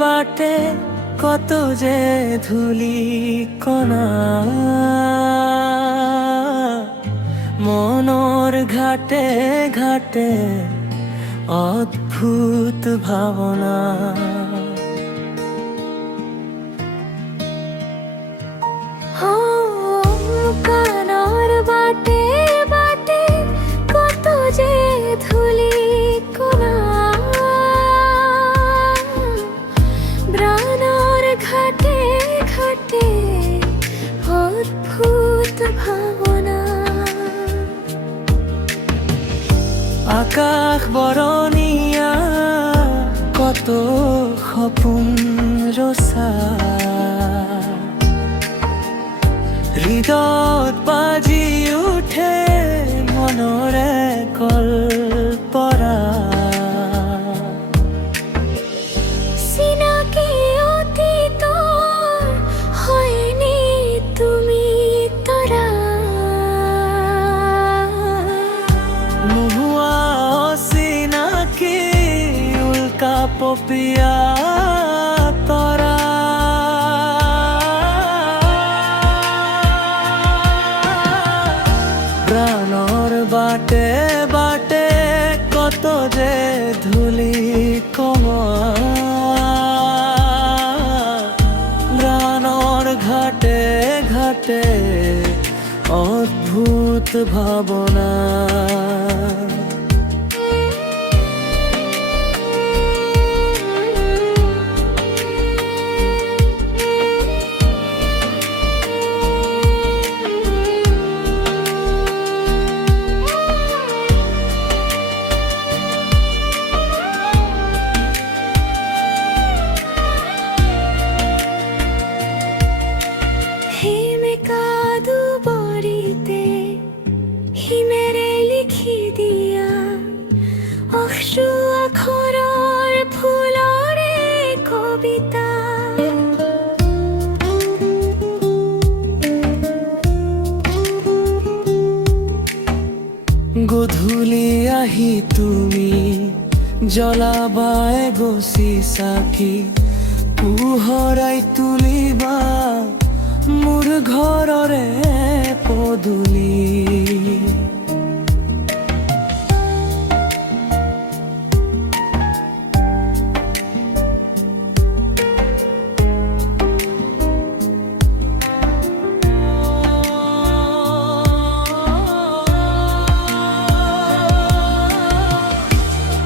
বাটে কত যে ধুলি কণা, মনর ঘাটে ঘাটে অদ্ভুত ভাবনা। কানার বাটে বাটে কত যে ধুলি কণা, ব্রাণর ঘাটে ঘাটে অদ্ভুত ভাবনা। আকাশ বরণীয়া কত সপোন ৰচা, হৃদয়ত বাজি উঠে মনৰে কল্পনা। চিনাকি অতীতৰ হয়নি তুমি তৰা, নোহোৱা অচিনাকি উল্কা পপিয়া তৰা। প্রাণর বাটে বাটে কত যে ধুলি কণা, প্রাণর ঘাটে ঘাটে অদ্ভুত ভাবনা। হিমে কাদু বরিতে হিমেরে লিখি দিয়া, অশ্রু আখৰৰ ফুলৰে কবিতা। গধূলি আহি তুমি জ্বলাবাই গছি চাকি, পোহৰাই তুলিবা মোৰ ঘৰৰে পদূলি।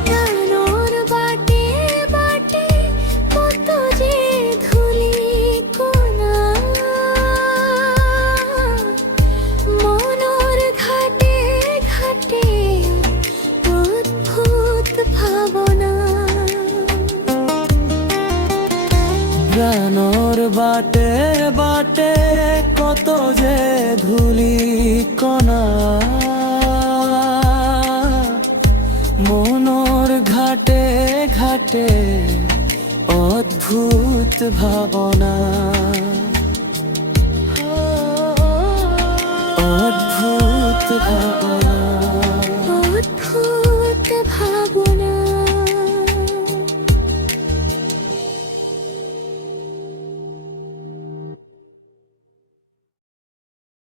কানার বাটে বাটে কত যে ধুলি কণা, মনর ঘাটে ঘাটে অদ্ভুত ভাবনা। প্রাণর বাটে বাটে কত যে ধুলি কণা, মনর ঘাটে ঘাটে অদ্ভুত ভাবনা।